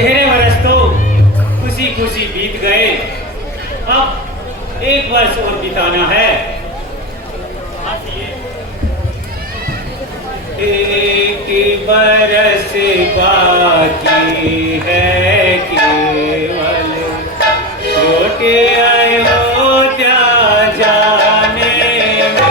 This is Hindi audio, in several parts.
तेरे वर्ष तो खुशी खुशी बीत गए, अब एक वर्ष और बिताना है। एक बरस बाकी है केवल, छोटे अयोध्या जाने में।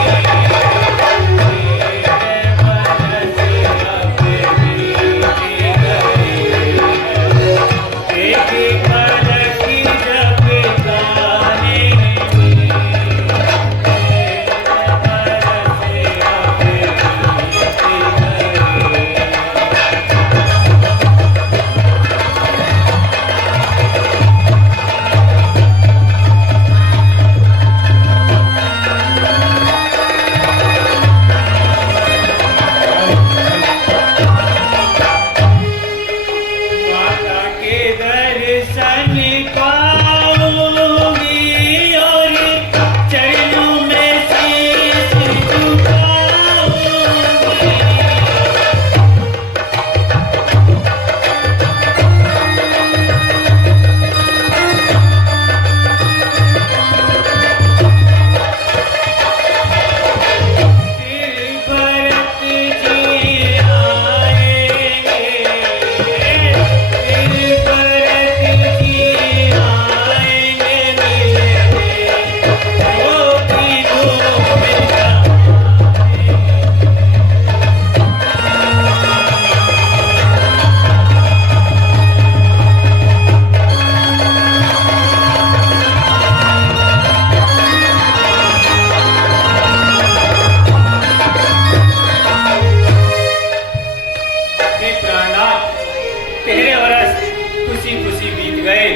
तेरे वर्ष खुशी खुशी बीत गए,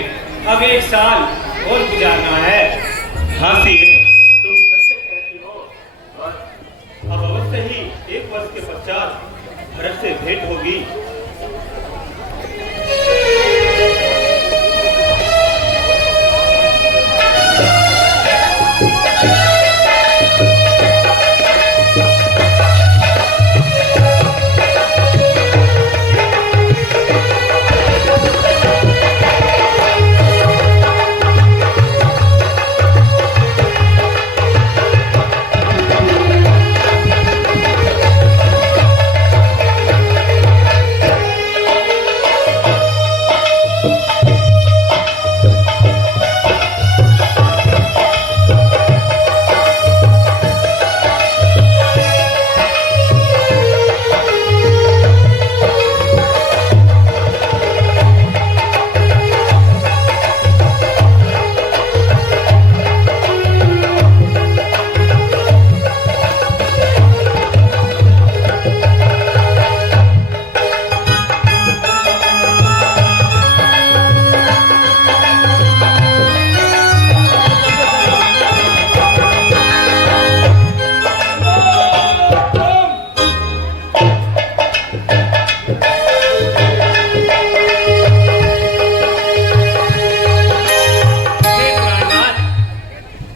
अब एक साल और गुजारना है। हाँ सीए, तुम सत्य कहती हो। और अब अवश्य ही एक वर्ष के पश्चात भरत से भेंट होगी।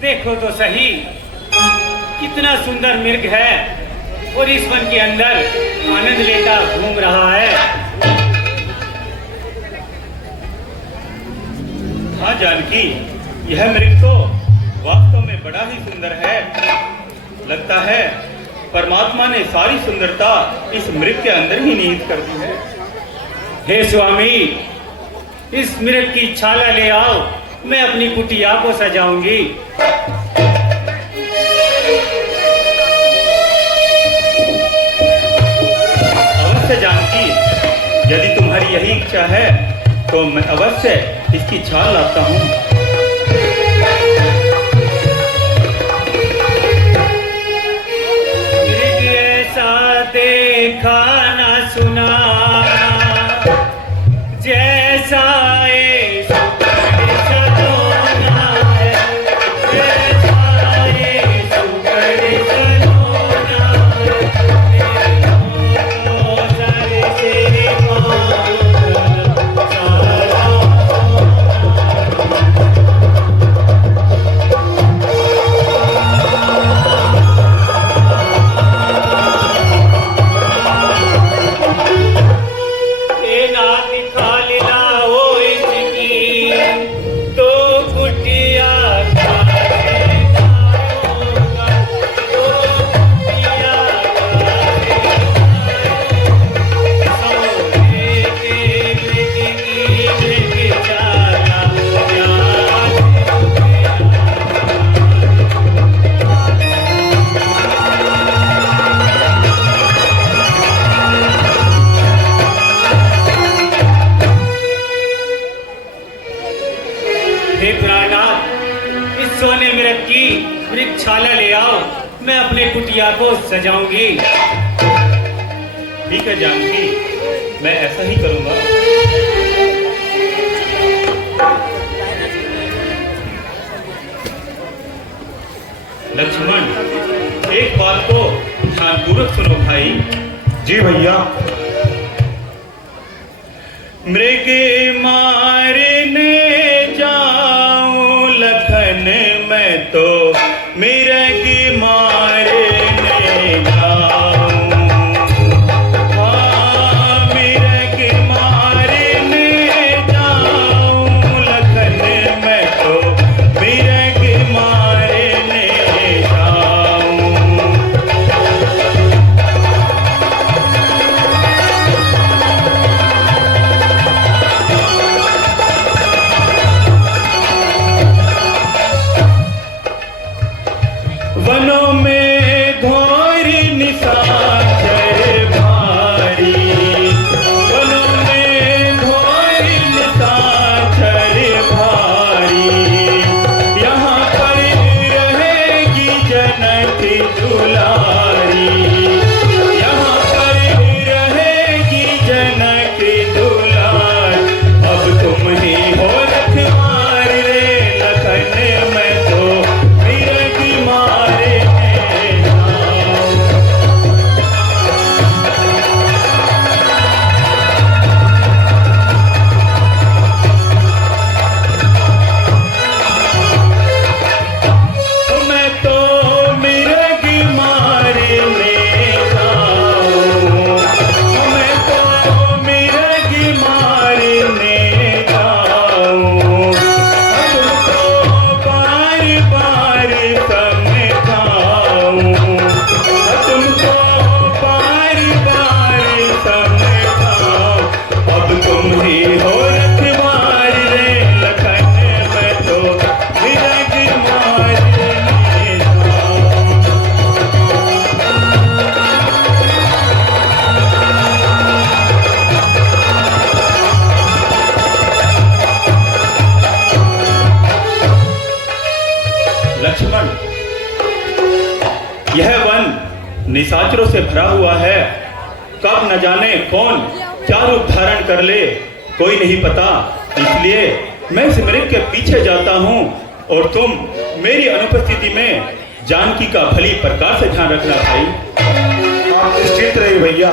देखो तो सही, कितना सुंदर मृग है और इस वन के अंदर आनंद लेता घूम रहा है। हाँ जानकी, यह मृग तो वास्तव में बड़ा ही सुंदर है। लगता है परमात्मा ने सारी सुंदरता इस मृग के अंदर ही निहित कर दी है। हे स्वामी, इस मृग की छाला ले आओ, मैं अपनी कुटिया को सजाऊंगी। अवश्य जानकी, यदि तुम्हारी यही इच्छा है तो मैं अवश्य इसकी छाल लाता हूँ। मृग ऐसा देखा न सुना, जैसा हे प्राणनाथ, इस सोने मृग की मृगशाला ले आओ, मैं अपने कुटिया को सजाऊंगी। ठीक है जानकी, मैं ऐसा ही करूंगा। लक्ष्मण, एक बात को ध्यानपूर्वक सुनो भाई। जी भैया। मृग मारने जाऊं लखन, मैं तो मृग मारने जाऊं। हाँ, मृग मारने जाऊं लखन, मैं तो मृग मारने जाऊं। वनों में घोर निशाचर भारी, वनों में घोर निशाचर भारी, यहाँ पर रहेगी जनक दुलारी, यहाँ पर रहेगी जनक दुलार। अब तुम ही हो रखवार रे लखन, मैं तो मृग मारने जाऊं। मैं तो मृग मारने जाऊं, मैं तो मृग मारने जाऊं। तुमको बार बार समझाऊं, तुमको बार बार समझाऊं। अब तुम ही हो रखवार रे लखन, मैं तो मृग मारने जाऊं। लक्ष्मण, यह वन निशाचरों से भरा हुआ है। कब न जाने कौन क्या रूप धारण कर ले, कोई नहीं पता। इसलिए मैं इस मृग के पीछे जाता हूँ और तुम मेरी अनुपस्थिति में जानकी का भली प्रकार से ध्यान रखना भाई। आप निश्चिंत रहिए भैया।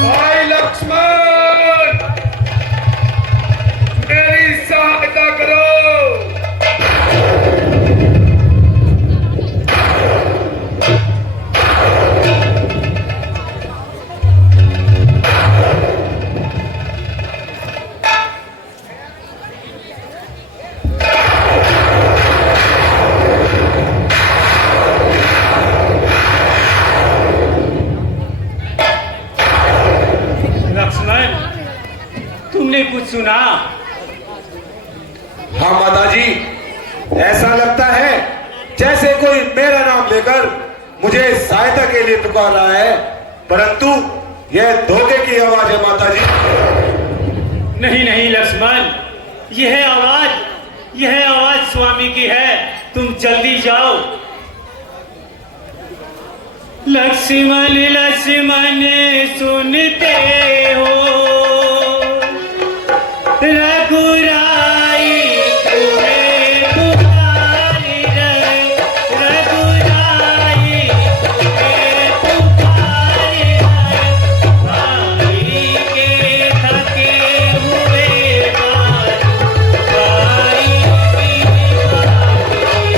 भाई लक्ष्मण, मेरी सहायता करो। लक्ष्मण, तुमने कुछ सुना? हाँ माताजी, ऐसा लगता है जैसे कोई मेरा नाम लेकर मुझे सहायता के लिए पुकार रहा है, परंतु यह धोखे की आवाज है माताजी। नहीं नहीं लक्ष्मण, यह आवाज स्वामी की है। तुम जल्दी जाओ। लक्ष्मण लक्ष्मण सुनते हो, रघुराई तुम्हें पुकारी रे, रघुराई तुम्हें पुकारी रे, भाई के थके हुए बाजू, भाई की बारी।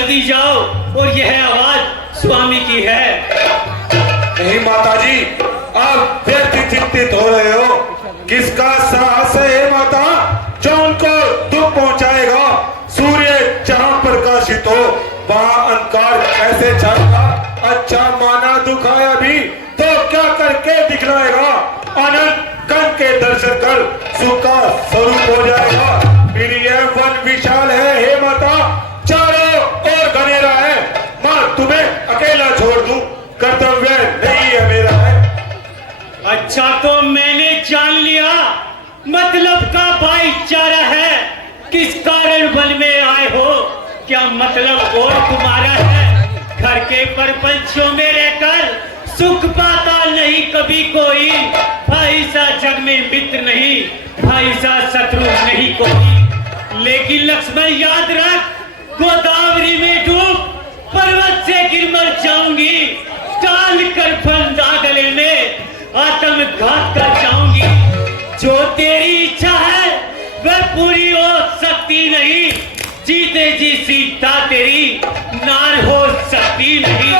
जल्दी जाओ, और यह आवाज स्वामी की है। नहीं माताजी, आप व्यक्ति चिंतित हो रहे हो। किसका साहस है हे माता जो उनको दुख पहुंचाएगा? सूर्य जहां प्रकाशित हो वहां अंधकार कैसे छाएगा? अच्छा माना दुख आया भी तो क्या करके दिखलाएगा? आनंद कण के दर्शन कर सुख का स्वरूप हो जाएगा। फिर यह वन विशाल है हे माता, चारों ओर घनेरा है। मां तुम्हें अकेला छोड़ दूं कर्तव्य नहीं है मेरा है। अच्छा तो मैंने जान लिया, मतलब का भाईचारा है। किस कारण वन में आए हो? क्या मतलब और तुम्हारा है? घर के परपंचों में रहकर सुख पाता नहीं कभी कोई। भाई सा जग में मित्र नहीं, भाई सा शत्रु नहीं कोई। लेकिन लक्ष्मण याद रख, गोदावरी में डूब पर्वत से गिर मर जाऊंगी। डाल कर फंदा गले में आत्मघात कर जाऊंगी। जो तेरी इच्छा है वह पूरी हो सकती नहीं। जीते जी सीता तेरी नार हो सकती नहीं।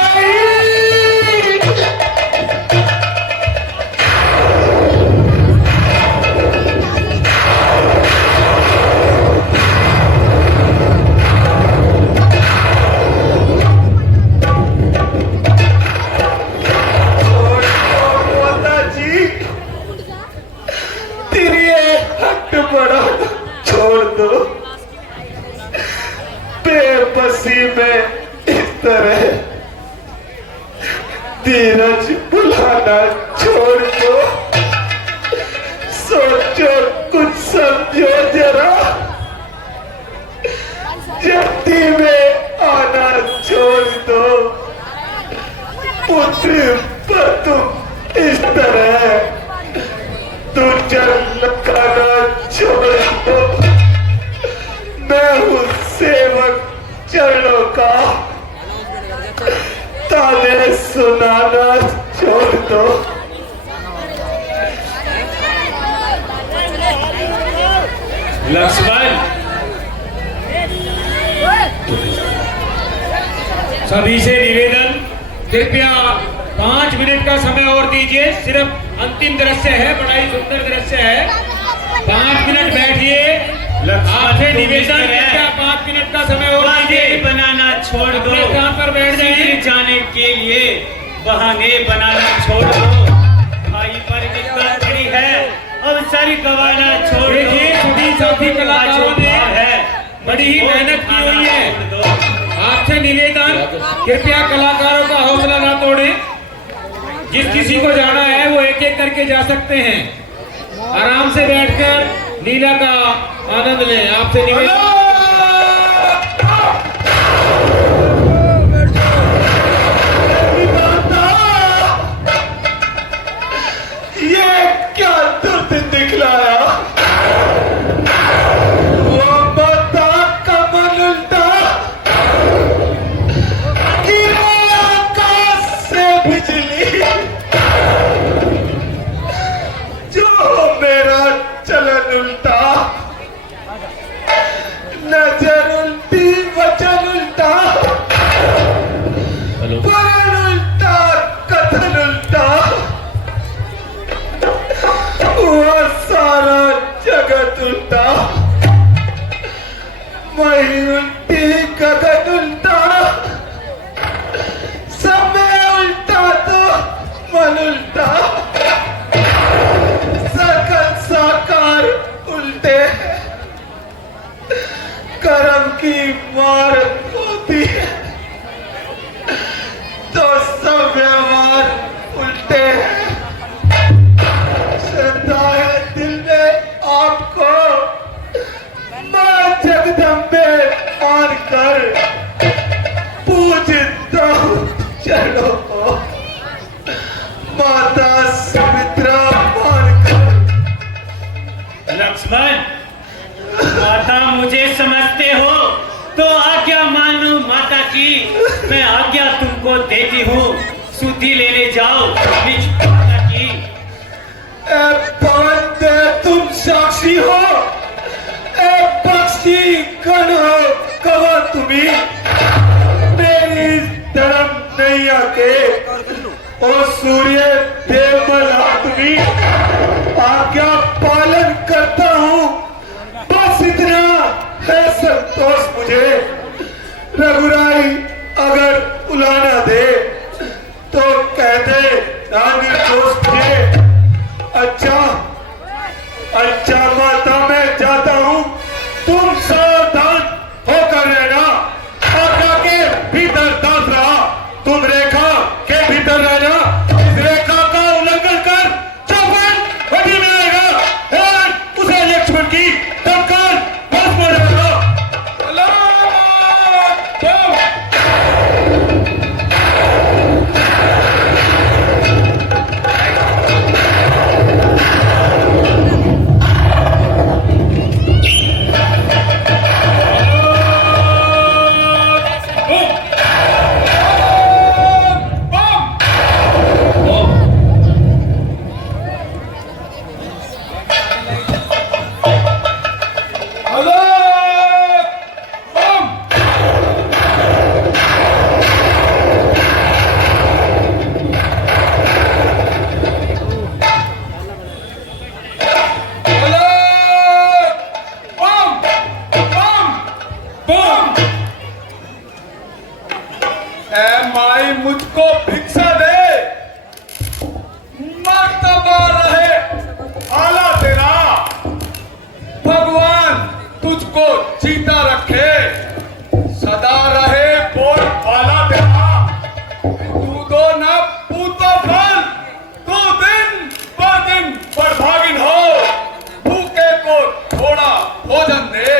छोड़ दो, बेबसी में इस तरह धीरज बुलाना छोड़ दो। सोचो, कुछ समझो जरा। जल्दी में आना छोड़ दो। पुत्र पर तुम इस तरह तू चल लगाना छोड़ दो। मैं हूँ सेवक चरणों का, ताने सुनाना छोड़ दो। लक्ष्मण, सभी से निवेदन, कृपया 5 मिनट का समय और दीजिए। सिर्फ अंतिम दृश्य है, बड़ा ही सुंदर दृश्य है। 5 मिनट बैठिए। आपसे निवेदन, क्या 5 मिनट का समय और दीजिए। बनाना छोड़ दो, कहां पर बैठ जाइए। जाने के लिए बहाने बनाना छोड़ दो। भाई पर दिक्कत बड़ी है, अवसर गवाना छोड़ दो। सभी साथी कलाकारों ने बड़ी ही मेहनत की हुई है। आपसे निवेदन, कृपया कलाकारों का हौसला ना तोड़ें। जिस किसी को जाना है वो एक एक करके जा सकते हैं। आराम से बैठकर लीला का आनंद लें। आपसे निवेदन। ये क्या दर्द दिखलाया? वो बता कमल उल्टा गिरा आकाश से बिजली। जो मेरा चलन उल्टा, नजर उल्टी, वचन उल्टा, वरण उल्टा, कथन उल्टा। वो सारा जगत उल्टा, वही उल्टी गगन उल्टा। समय उल्टा तो मन उल्टा, सकल साकार उल्टे। कर्म की मार होती है तो सब व्यवहार उल्टे हैं। श्रद्धा है दिल में आपको, मां जगदम्बे मानकर पूजता हूं चरणों को। माता सुमित्रा मानकर। लक्ष्मण, माता मुझे समझते हो तो आज्ञा मानो माता की। मैं आज्ञा तुमको देती हूँ, सुधि लेने जाओ निज माता की। तुम साक्षी हो, ए पक्षी कण हो, कहो तुम्ही नैया के और सूर्य देवमल आदमी आज्ञा पालन करता हूँ। बस इतना है संतोष मुझे। रघुराई अगर बुलाना दे तो कह दे रानी दोस्त मुझे। अच्छा माता मैं जाता हूँ, तुम सावधान होकर रहना। आज्ञा के भीतर दास रहा, तुम रेखा के भीतर रहना। इस रेखा का उल्लंघन कर चौपन वही में आएगा और उसे लक्ष्मण की टक्कर भस्म हो जाएगा। माई मुझको भिक्षा दे, मर्तबा रहे आला तेरा। भगवान तुझको जीता रखे, सदा रहे बोल आला तेरा। तू दो न पूतो फल, तू दिन ब दिन बड़भागिन हो। भूखे को थोड़ा भोजन दे,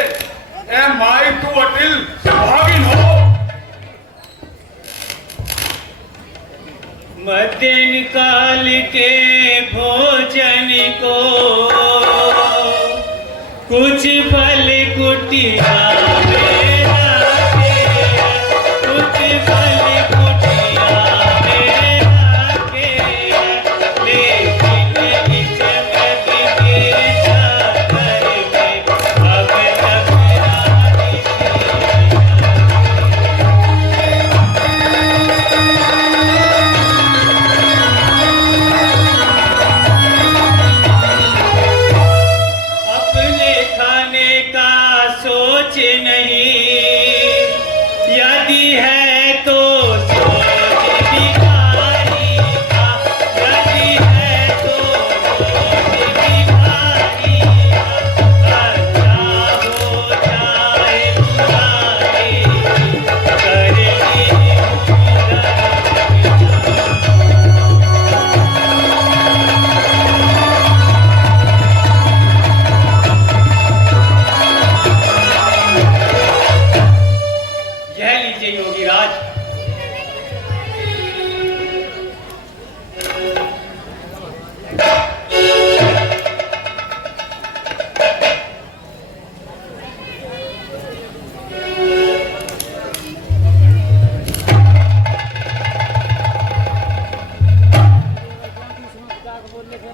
ए माई तू अटिल भागिन हो। मध्याह्न काल के भोजन को कुछ फल कुटिया में रखे, कुछ फल कुटिया में रखे। लेकिन इस जगत के चाकर में अब तक रानी अपने खाने का सोच नहीं, यदि है तो सोच भिखारी का। यदि है तो सोच भिखारी का। अच्छा हो जाए बुराई, करनी यह लीजिए योगी राज।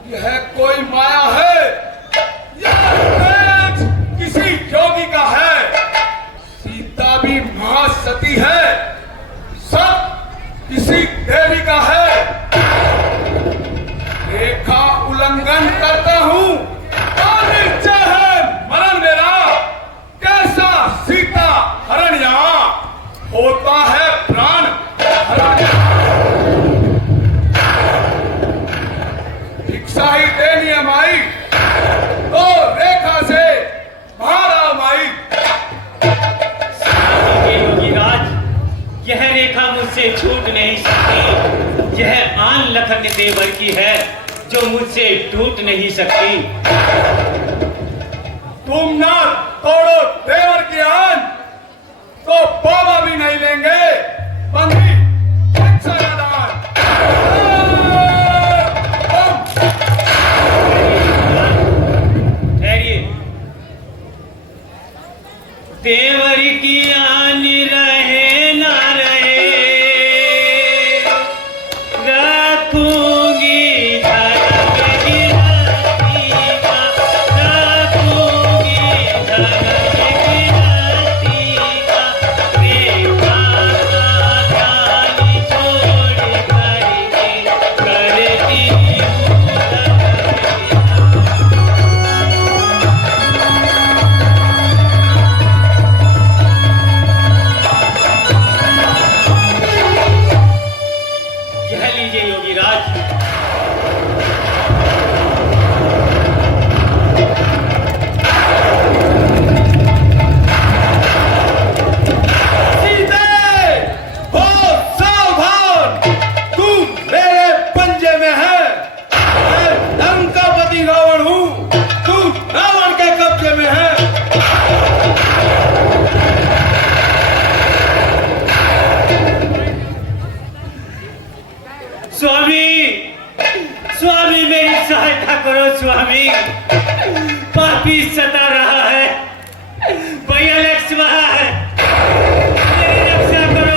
यह कोई माया है, यह तेज किसी योगी का है। सीता भी महासती है, सब किसी देवी का है। रेखा उल्लंघन करता हूँ और निश्चय है मरण मेरा। कैसा सीता हरण यहाँ होता है प्राण हरण यहाँ। भिक्षा ही देनी है माई, तो रेखा से बाहर आओ माई। योगी राज, यह रेखा मुझसे छूट नहीं सकती। यह आन लखन देवर की है जो मुझसे टूट नहीं सकती। तुम ना तोड़ो देवर की आन, तो बाबा भी नहीं लेंगे। बंदी भिक्षा का दान। ठहरिए। देवर की आन रहे ना रहे, रखूंगी धर्म गिरती का। रखूंगी धर्म गिरती का। रेखा का लीजिए योगीराज। स्वामी मेरी सहायता करो स्वामी, पापी सता रहा है, भैया लक्ष्य वहां है, मेरी रक्षा करो।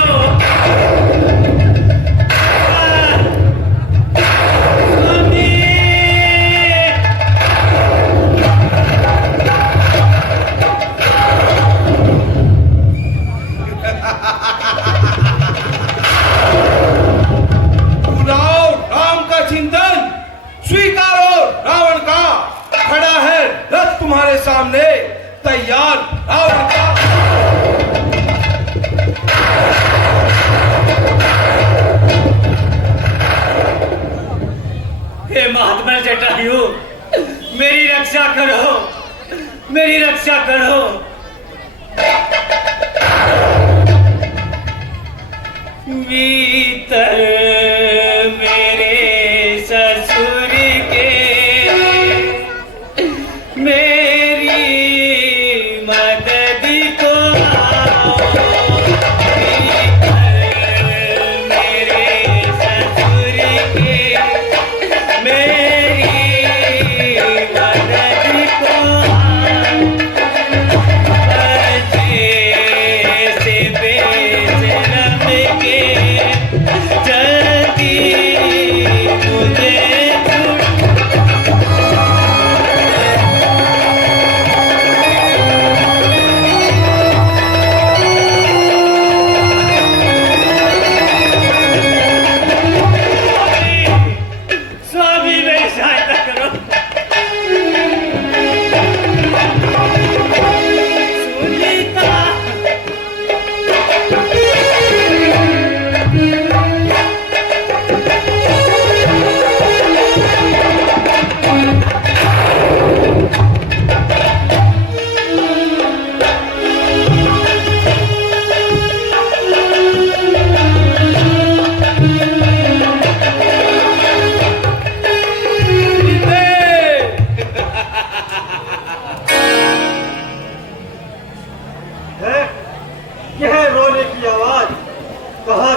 स्वामी स्वीकारो, रावण का खड़ा है रथ तुम्हारे सामने तैयार। रावण का हे महात्मा जटायु, मेरी रक्षा करो, मेरी रक्षा करो। भीतर मेरे ससुर मेरी मदद को आओ, मेरे ससुर के मेरी मदद को आओ। से बेशरम के जल्दी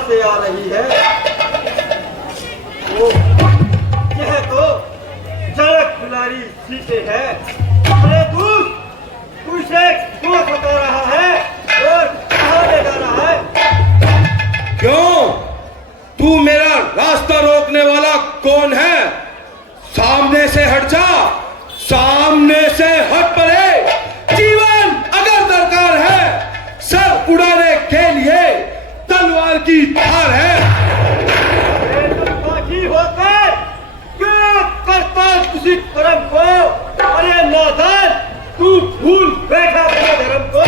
मुझे आ रही है। ओ, यह तो जनक खिलाड़ी शीशे है। अरे तू इसे क्यों बता रहा है और कहाँ ले जा रहा है? क्यों? तू मेरा रास्ता रोकने वाला कौन है? सामने से हट जा, सामने से हट पड़े। जीवन अगर दरकार है, सर उड़ाने के लिए तलवार की धार है। बाकी होकर क्या करता किसी धर्म को? अरे नादान, तू भूल बैठा अपने धर्म को।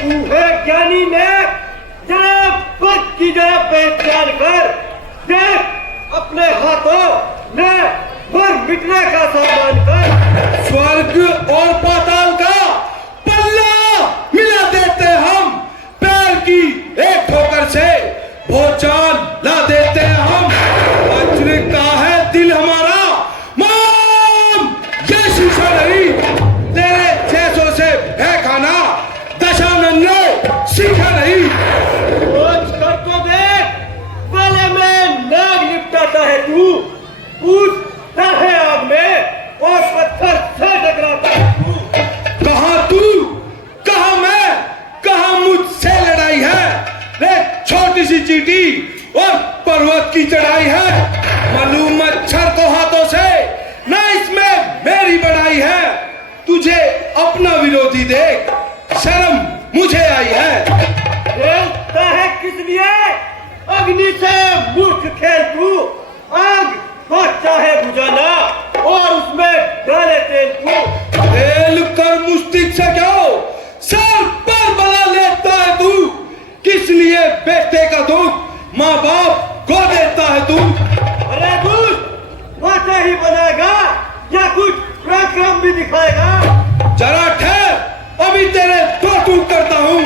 तू है ज्ञानी में जरा पद की जरा पहचान कर देख, अपने हाथों में मर मिटने का सम्मान कर। स्वर्ग और पाताल का पल्ला मिला देते हम, पैर की एक ठोकर से भोचाल ला देते हम। वज्र का है दिल हमारा माम, ये शीशा नहीं। तेरे जैसों से भय खाना दशानन ने सीखा नहीं। सोच कर तो देख, गले में नाग निपटाता है तू, कूदता है आग में और पत्थर से टकराता है तू। कहाँ तू, कहाँ मैं, कहाँ मुझसे लड़ाई है? रे छोटी सी चींटी और पर्वत की चढ़ाई है। मालूम मच्छर को हाथों से ना इसमें मेरी बड़ाई है। तुझे अपना विरोधी देख शर्म मुझे आई है। खेलता है किस लिए? अग्नि से मूर्ख खेल तू। आग को चाहे बुझाना और उसमें डाले तेल तू। खेल कर मुस्तिक से क्यों सर पर बला लेता है तू? किस लिए बेटे का दुख माँ बाप को देता है तू? ही बनाएगा या कुछ पराक्रम भी दिखाएगा? जरा ठहर, अभी तेरे दो टूक करता हूं।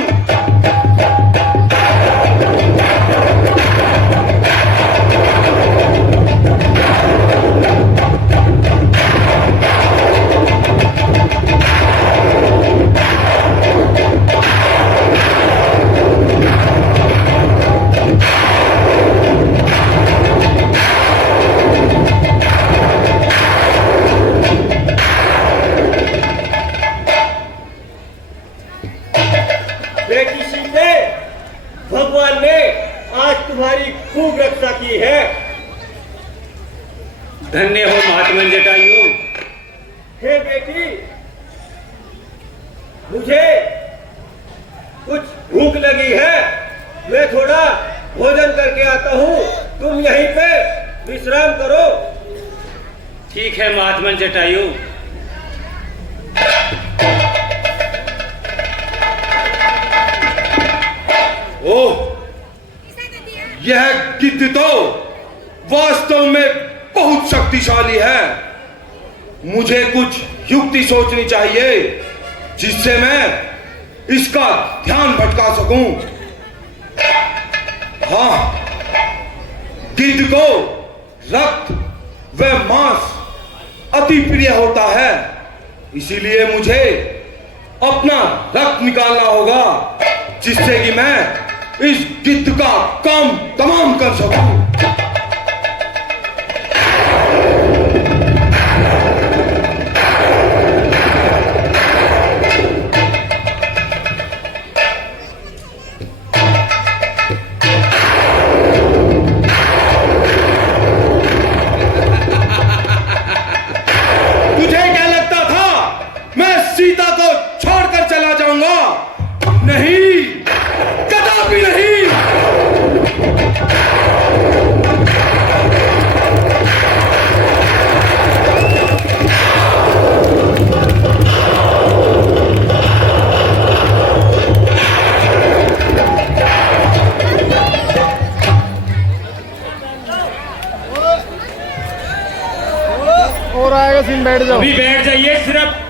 बेटी सीते, भगवान ने आज तुम्हारी खूब रक्षा की है। धन्य हो महात्मन जटायु। हे बेटी, मुझे कुछ भूख लगी है, मैं थोड़ा भोजन करके आता हूँ, तुम यहीं पे विश्राम करो। ठीक है महात्मन जटायु। ओह, यह गिद्ध तो वास्तव में बहुत शक्तिशाली है। मुझे कुछ युक्ति सोचनी चाहिए जिससे मैं इसका ध्यान भटका सकूं। हाँ, गिद्ध को रक्त व मांस अति प्रिय होता है, इसीलिए मुझे अपना रक्त निकालना होगा जिससे कि मैं इस गिद्ध का काम तमाम कर सकूं। तुझे क्या लगता था मैं सीता को छोड़कर चला जाऊंगा? नहीं, कदापि नहीं। अभी बैठ जाइए, सिर्फ